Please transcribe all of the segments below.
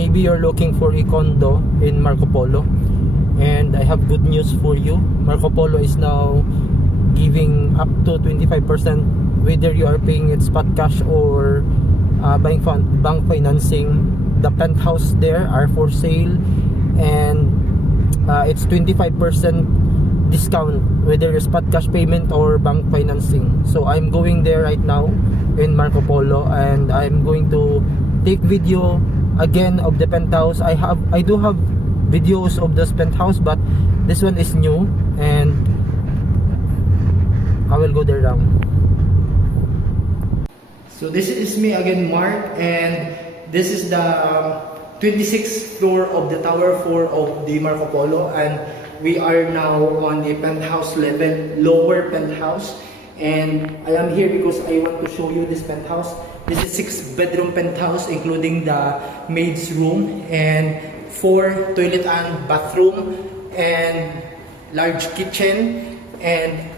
maybe you're looking for a condo in Marco Polo, and I have good news for you. Marco Polo is now giving up to 25%, whether you are paying it spot cash or bank financing. The penthouse there are for sale, and it's 25% discount whether it's spot cash payment or bank financing. So I'm going there right now in Marco Polo, and I'm going to take video again of the penthouse. I do have videos of this penthouse, but this one is new, and I will go there now. So this is me again, Mark, and this is the 26th floor of the Tower 4 of the Marco Polo, and we are now on the penthouse level, lower penthouse. And I am here because I want to show you this penthouse. This is 6-bedroom penthouse, including the maid's room and 4 toilet and bathroom and large kitchen. And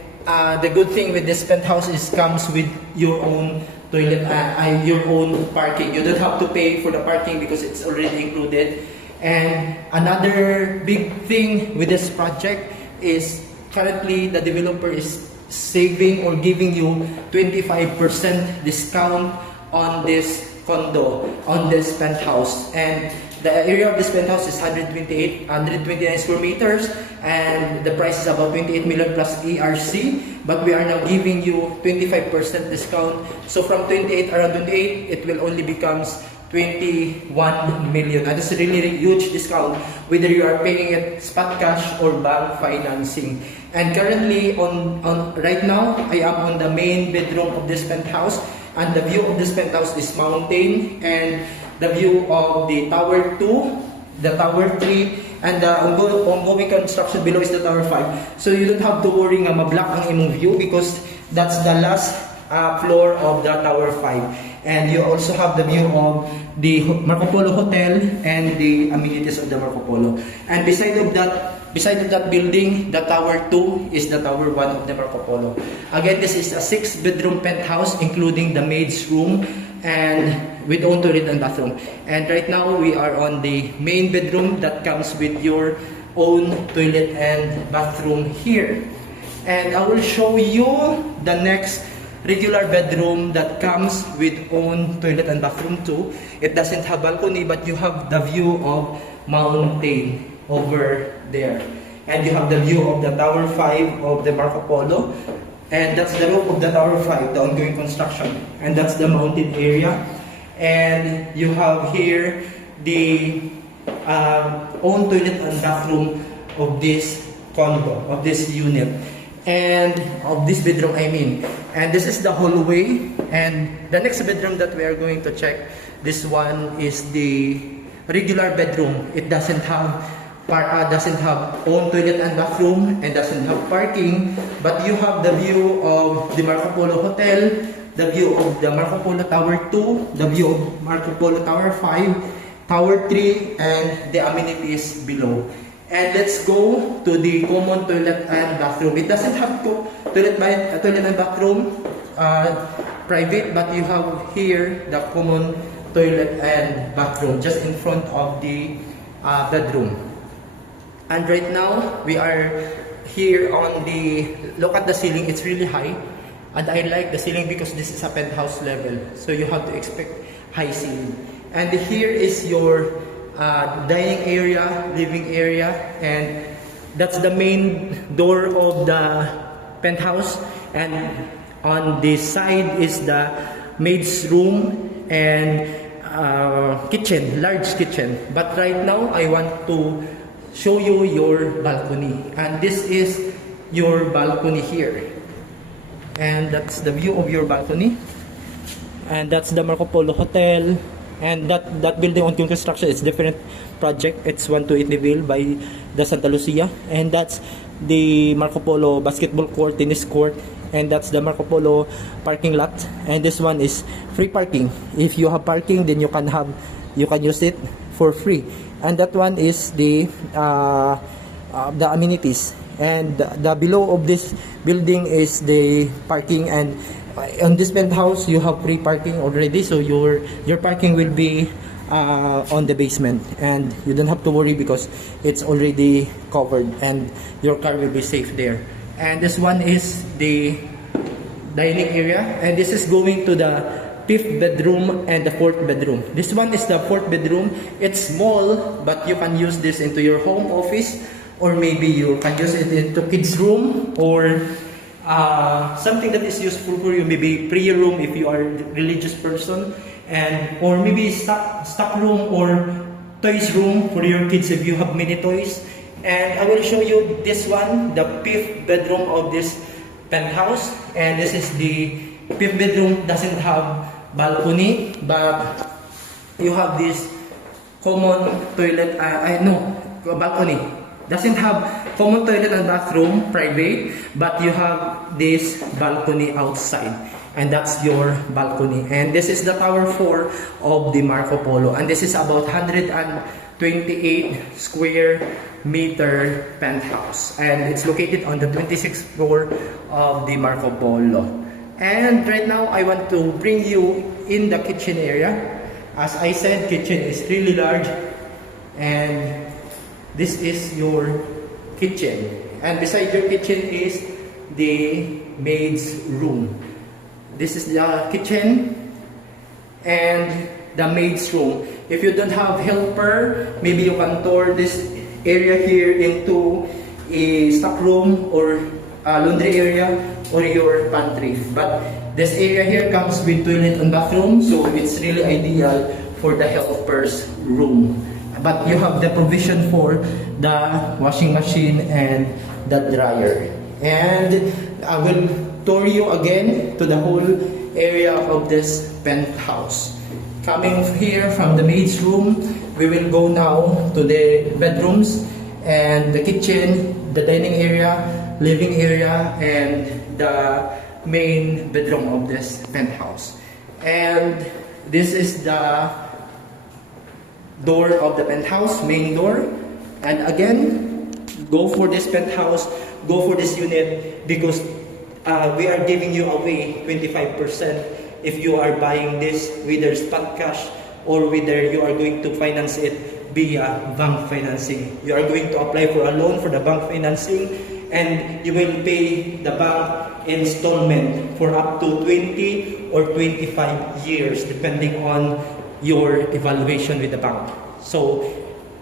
the good thing with this penthouse is comes with your own toilet and your own parking. You don't have to pay for the parking because it's already included. And another big thing with this project is currently the developer is saving or giving you 25% discount on this condo, on this penthouse. And the area of this penthouse is 129 square meters, and the price is about 28 million plus ERC, but we are now giving you 25% discount. So from 28, around 28, it will only becomes 21 million. That is a really huge discount, whether you are paying it spot cash or bank financing. And currently, right now, I am on the main bedroom of this penthouse, and the view of this penthouse is mountain, and the view of the Tower 2, the Tower 3, and the ongoing construction below is the Tower 5. So you don't have to worry nga ma-block ang imong view because that's the last floor of the Tower 5. And you also have the view of the Marco Polo Hotel and the amenities of the Marco Polo. And beside of that building, the Tower 2 is the Tower 1 of the Marco Polo. Again, this is a 6-bedroom penthouse, including the maid's room and with own toilet and bathroom. And right now, we are on the main bedroom that comes with your own toilet and bathroom here. And I will show you the next regular bedroom that comes with own toilet and bathroom too. It doesn't have balcony, but you have the view of mountain over there. And you have the view of the Tower 5 of the Marco Polo. And that's the roof of the Tower 5, the ongoing construction. And that's the mountain area. And you have here the own toilet and bathroom of this condo, of this unit. And of this bedroom, I mean. And this is the hallway. And the next bedroom that we are going to check, this one is the regular bedroom. It doesn't have own toilet and bathroom and doesn't have parking, but you have the view of the Marco Polo Hotel, the view of the Marco Polo Tower 2, the view of Marco Polo Tower 5, Tower 3, and the amenities below. And let's go to the common toilet and bathroom. It doesn't have toilet and bathroom private, but you have here the common toilet and bathroom just in front of the bedroom. And right now, we are here on the, look at the ceiling, it's really high. And I like the ceiling because this is a penthouse level. So you have to expect high ceiling. And here is your dining area, living area, and that's the main door of the penthouse. And on the side is the maid's room and kitchen, large kitchen. But right now, I want to show you your balcony, and this is your balcony here, and that's the view of your balcony. And that's the Marco Polo Hotel. And that building on construction is different project. It's 128 Neville by the Santa Lucia. And that's the Marco Polo basketball court, tennis court. And that's the Marco Polo parking lot. And this one is free parking. If you have parking, then you can use it for free. And that one is the amenities. And the below of this building is the parking, and on this penthouse you have free parking already, so your parking will be on the basement, and you don't have to worry because it's already covered and your car will be safe there. And this one is the dining area, and this is going to the 5th bedroom and the 4th bedroom. This one is the 4th bedroom. It's small, but you can use this into your home office, or maybe you can use it into kids room, or something that is useful for you, maybe prayer room if you are a religious person, and or maybe stock room or toys room for your kids if you have many toys. And I will show you this one, the 5th bedroom of this penthouse. And this is the 5th bedroom. Doesn't have balcony, but you have this common toilet. Balcony. Doesn't have common toilet and bathroom, private, but you have this balcony outside, and that's your balcony. And this is the tower 4 of the Marco Polo, and this is about 128 square meter penthouse, and it's located on the 26th floor of the Marco Polo. And right now I want to bring you in the kitchen area. As I said, kitchen is really large, and this is your kitchen, and beside your kitchen is the maid's room. This is the kitchen and the maid's room. If you don't have helper, maybe you can turn this area here into a stock room or a laundry area or your pantry. But this area here comes with toilet and bathroom, so it's really ideal for the helper's room. But you have the provision for the washing machine and the dryer. And I will tour you again to the whole area of this penthouse. Coming here from the maid's room, we will go now to the bedrooms and the kitchen, the dining area, living area, and the main bedroom of this penthouse. And this is the door of the penthouse, main door. And again, go for this penthouse, go for this unit, because we are giving you away 25% if you are buying this, whether spot cash or whether you are going to finance it via bank financing. You are going to apply for a loan for the bank financing, and you will pay the bank installment for up to 20 or 25 years depending on your evaluation with the bank. So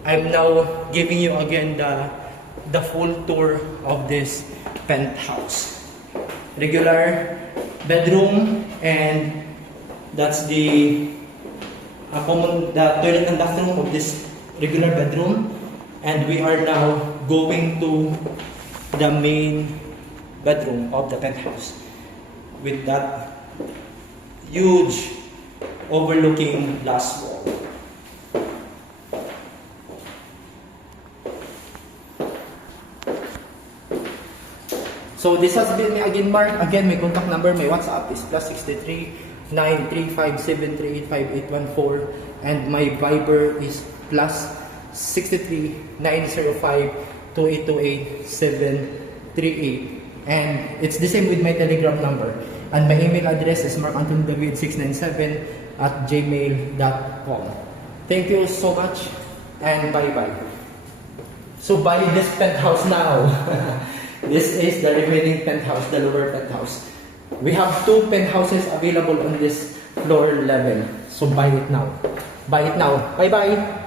I'm now giving you again the full tour of this penthouse. Regular bedroom, and that's the toilet and bathroom of this regular bedroom. And we are now going to the main bedroom of the penthouse with that huge overlooking glass wall. So this has been me again, Mark. Again, my contact number, my WhatsApp is +63 935735814, and my Viber is +63 905 2828 and it's the same with my Telegram number. And my email address is markantondavid697@gmail.com. Thank you so much, and bye-bye. So buy this penthouse now. This is the remaining penthouse, the lower penthouse. We have 2 penthouses available on this floor level. So buy it now. Buy it now. Bye-bye.